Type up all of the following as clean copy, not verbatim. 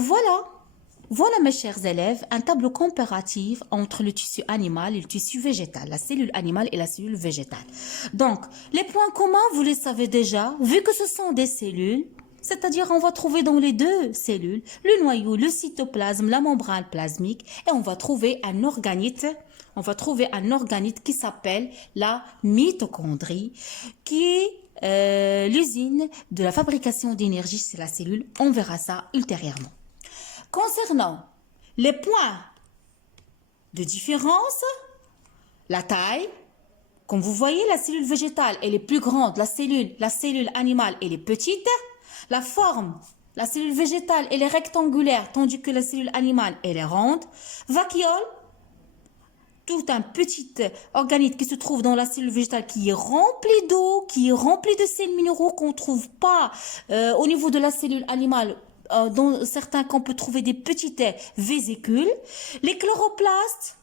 voilà mes chers élèves, un tableau comparatif entre le tissu animal et le tissu végétal, la cellule animale et la cellule végétale. Donc, les points communs, vous les savez déjà, vu que ce sont des cellules, c'est-à-dire on va trouver dans les deux cellules le noyau, le cytoplasme, la membrane plasmique, et on va trouver un organite qui s'appelle la mitochondrie, qui est l'usine de la fabrication d'énergie, c'est la cellule. On verra ça ultérieurement. Concernant les points de différence, la taille, comme vous voyez, la cellule végétale, elle est plus grande, la cellule animale, elle est petite. La forme, la cellule végétale, elle est rectangulaire, tandis que la cellule animale, elle est ronde. Vacuole, tout un petit organite qui se trouve dans la cellule végétale qui est rempli d'eau, qui est rempli de sels minéraux qu'on ne trouve pas au niveau de la cellule animale. Dans certains cas, on peut trouver des petites vésicules. Les chloroplastes,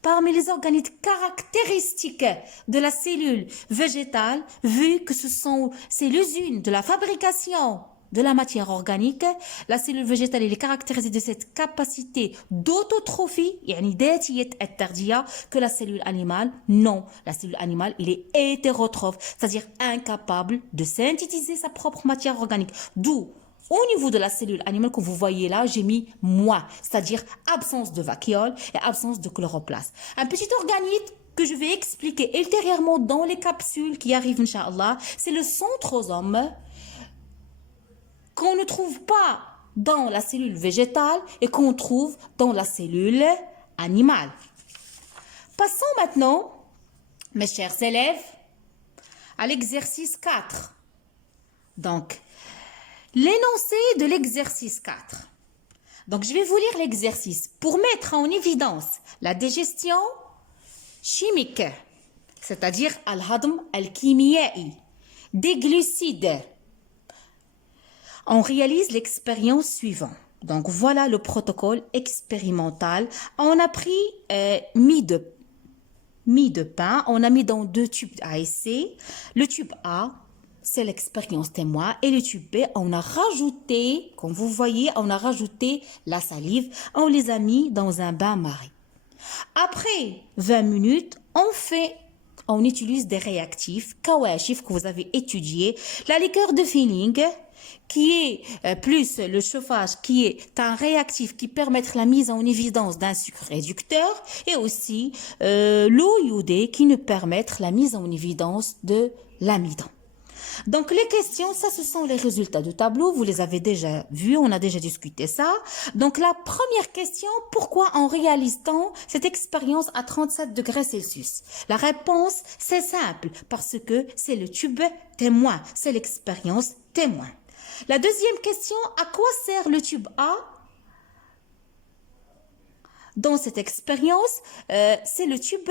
parmi les organites caractéristiques de la cellule végétale, vu que c'est l'usine de la fabrication de la matière organique, la cellule végétale elle est caractérisée de cette capacité d'autotrophie, que la cellule animale, non. La cellule animale, elle est hétérotrophe, c'est-à-dire incapable de synthétiser sa propre matière organique. D'où, au niveau de la cellule animale que vous voyez là, j'ai mis moi, c'est-à-dire absence de vacuole et absence de chloroplaste. Un petit organite que je vais expliquer ultérieurement dans les capsules qui arrivent, Inch'Allah, c'est le centrosome qu'on ne trouve pas dans la cellule végétale et qu'on trouve dans la cellule animale. Passons maintenant, mes chers élèves, à l'exercice 4. Donc, l'énoncé de l'exercice 4. Donc, je vais vous lire l'exercice pour mettre en évidence la digestion chimique, c'est-à-dire al-hadm al-kimiyai, des glucides. On réalise l'expérience suivante. Donc, voilà le protocole expérimental. On a pris mie de pain. On a mis dans 2 tubes ASC. Le tube A, c'est l'expérience témoin. Et le tube B, on a rajouté, comme vous voyez, on a rajouté la salive. On les a mis dans un bain-marie. Après 20 minutes, on utilise des réactifs, kawashif que vous avez étudié, la liqueur de Feeling, qui est plus le chauffage, qui est un réactif qui permet la mise en évidence d'un sucre réducteur, et aussi l'eau iodée qui nous permet la mise en évidence de l'amidon. Donc les questions, ça ce sont les résultats du tableau, vous les avez déjà vus, on a déjà discuté ça. Donc la première question, pourquoi en réalise-t-on cette expérience à 37 degrés Celsius? La réponse, c'est simple, parce que c'est le tube témoin, c'est l'expérience témoin. La deuxième question, à quoi sert le tube A? Dans cette expérience, c'est le tube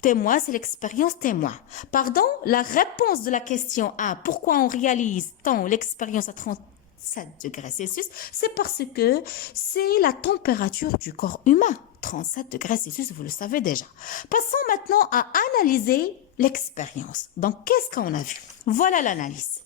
témoin, c'est l'expérience témoin. Pardon, la réponse de la question A, pourquoi on réalise-t-on l'expérience à 37 degrés Celsius? C'est parce que c'est la température du corps humain. 37 degrés Celsius, vous le savez déjà. Passons maintenant à analyser l'expérience. Donc, qu'est-ce qu'on a vu? Voilà l'analyse.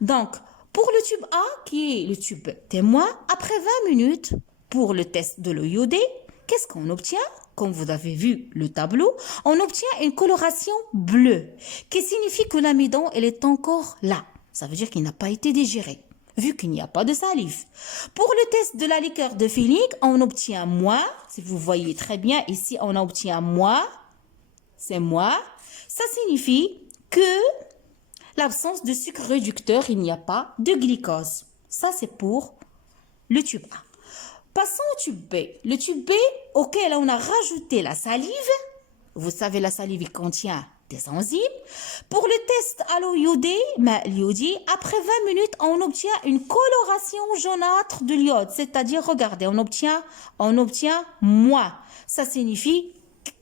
Donc, pour le tube A, qui est le tube témoin, après 20 minutes, pour le test de l'eau iodée, qu'est-ce qu'on obtient? Comme vous avez vu le tableau, on obtient une coloration bleue, qui signifie que l'amidon, elle est encore là. Ça veut dire qu'il n'a pas été digéré, vu qu'il n'y a pas de salive. Pour le test de la liqueur de Feeling, on obtient moins. Si vous voyez très bien, ici, on obtient moins. C'est moins. Ça signifie que l'absence de sucre réducteur, il n'y a pas de glucose. Ça, c'est pour le tube A. Passons au tube B. Le tube B, auquel on a rajouté la salive. Vous savez, la salive contient des enzymes. Pour le test à l'eau iodée, après 20 minutes, on obtient une coloration jaunâtre de l'iode. C'est-à-dire, regardez, on obtient moins. Ça signifie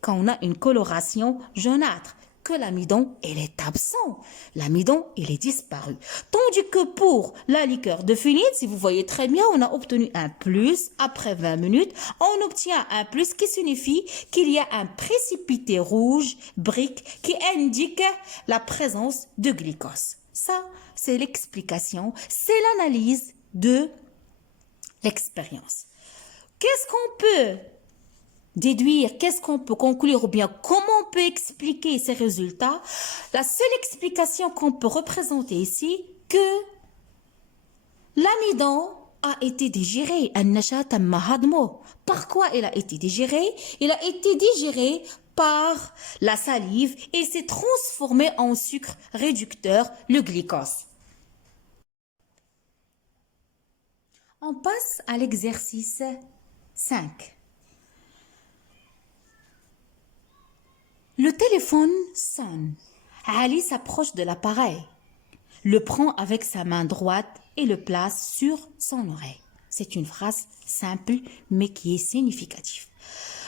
qu'on a une coloration jaunâtre, que l'amidon, il est absent. L'amidon, il est disparu. Tandis que pour la liqueur de Feeling, si vous voyez très bien, on a obtenu un plus après 20 minutes. On obtient un plus qui signifie qu'il y a un précipité rouge, brique, qui indique la présence de glucose. Ça, c'est l'explication, c'est l'analyse de l'expérience. Qu'est-ce qu'on peut déduire, qu'est-ce qu'on peut conclure ou bien comment on peut expliquer ces résultats? La seule explication qu'on peut représenter ici, que l'amidon a été digéré. Par quoi il a été digéré? Il a été digéré par la salive et s'est transformé en sucre réducteur, le glycose. On passe à l'exercice 5. Le téléphone sonne. Ali s'approche de l'appareil, le prend avec sa main droite et le place sur son oreille. C'est une phrase simple mais qui est significative.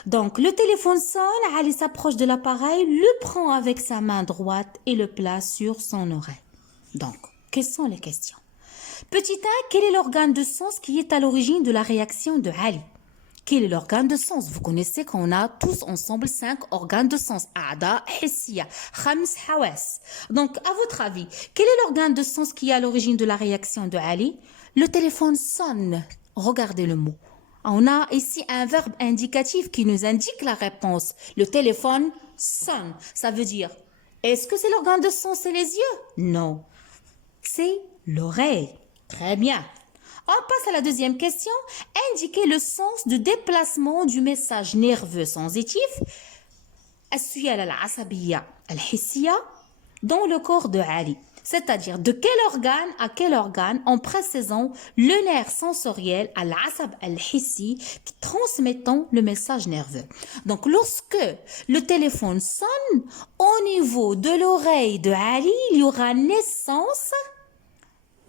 Donc, le téléphone sonne, Ali s'approche de l'appareil, le prend avec sa main droite et le place sur son oreille. Donc, quelles sont les questions? Petit 1, quel est l'organe de sens qui est à l'origine de la réaction de Ali? Quel est l'organe de sens? Vous connaissez qu'on a tous ensemble 5 organes de sens. Aada, hissiya, khams, hawas. Donc, à votre avis, quel est l'organe de sens qui est à l'origine de la réaction de Ali? Le téléphone sonne. Regardez le mot. On a ici un verbe indicatif qui nous indique la réponse. Le téléphone sonne. Ça veut dire, est-ce que c'est l'organe de sens, c'est les yeux? Non. C'est l'oreille. Très bien. On passe à la deuxième question. Indiquez le sens de déplacement du message nerveux sensitif dans le corps de Ali. C'est-à-dire de quel organe à quel organe en précisant le nerf sensoriel al-asab al-hissi qui transmettant le message nerveux. Donc lorsque le téléphone sonne, au niveau de l'oreille de Ali, il y aura naissance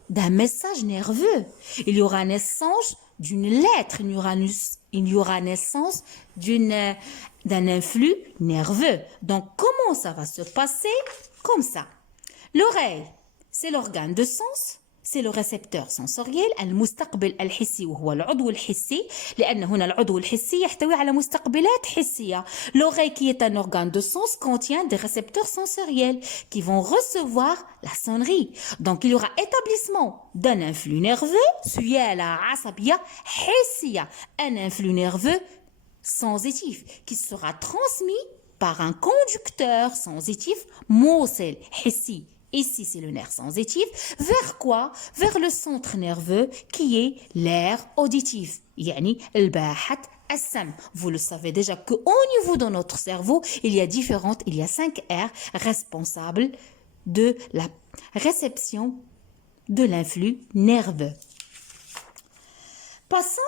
d'un message nerveux. Il y aura naissance d'une lettre, il y aura naissance d'un influx nerveux. Donc, comment ça va se passer? Comme ça. L'oreille, c'est l'organe de sens, c'est le récepteur sensoriel المستقبل الحسي وهو العضو الحسي لأن هنا العضو الحسي يحتوي على مستقبلات حسية. L'oreille qui est un organe de sens contient des récepteurs sensoriels qui vont recevoir la sonnerie. Donc il y aura établissement d'un influx nerveux سيالة عصبية حسية, un influx nerveux sensitif qui sera transmis par un conducteur sensitif موصل حسي. Ici, c'est le nerf sensitif. Vers quoi? Vers le centre nerveux qui est l'air auditif. Yani, vous le savez déjà qu'au niveau de notre cerveau, il y a 5 aires responsables de la réception de l'influx nerveux. Passons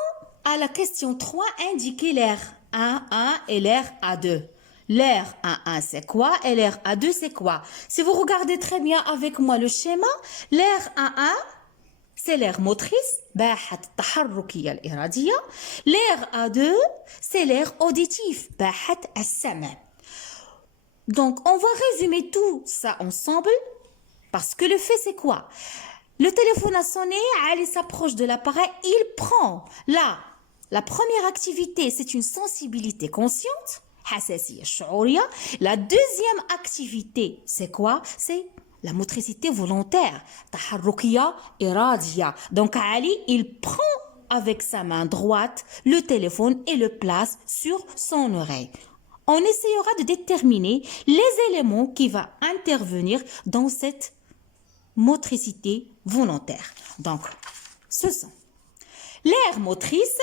à la question 3. Indiquez l'air A1 et l'air A2. L'air A1 c'est quoi et l'air A2 c'est quoi? Si vous regardez très bien avec moi le schéma, l'air A1 c'est l'air motrice, باحة التحركية الإرادية. L'air A2 c'est l'air auditif, باحة السمع. Donc on va résumer tout ça ensemble parce que le fait c'est quoi? Le téléphone a sonné, Ali s'approche de l'appareil, il prend là. La première activité c'est une sensibilité consciente. La deuxième activité, c'est quoi? C'est la motricité volontaire. Donc Ali, il prend avec sa main droite le téléphone et le place sur son oreille. On essayera de déterminer les éléments qui vont intervenir dans cette motricité volontaire. Donc, ce sont l'aire motrice,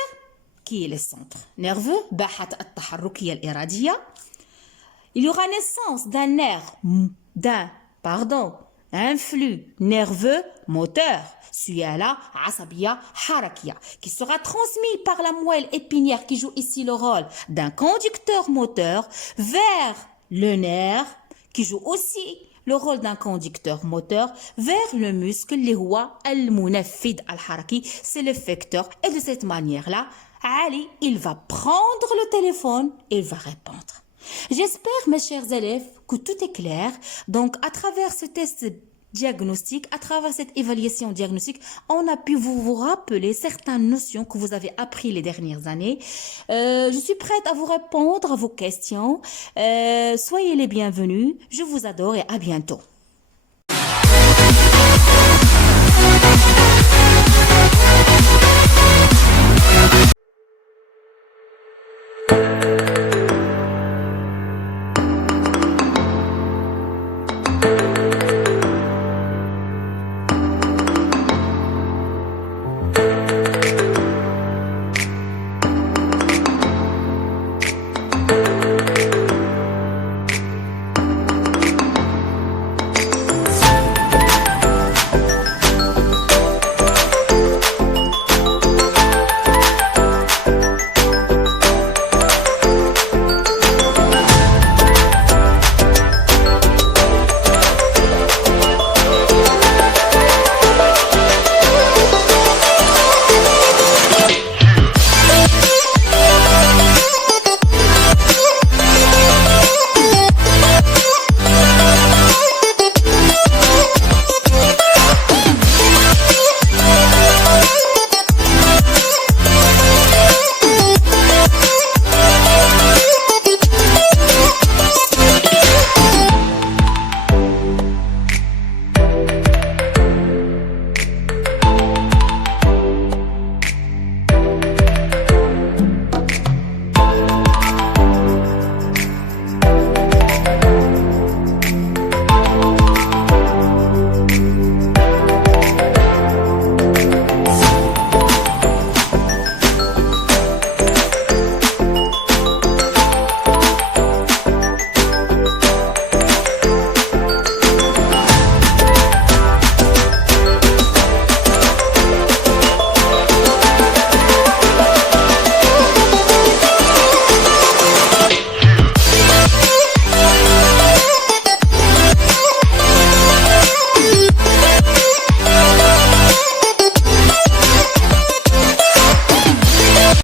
qui est le centre nerveux, il y aura naissance d'un flux nerveux moteur, qui sera transmis par la moelle épinière qui joue ici le rôle d'un conducteur moteur vers le nerf qui joue aussi le rôle d'un conducteur moteur vers le muscle c'est l'effecteur. Et de cette manière-là, Ali, il va prendre le téléphone et il va répondre. J'espère, mes chers élèves, que tout est clair. Donc, à travers ce test diagnostic, à travers cette évaluation diagnostique, on a pu vous rappeler certaines notions que vous avez appris les dernières années. Je suis prête à vous répondre à vos questions. Soyez les bienvenus. Je vous adore et à bientôt.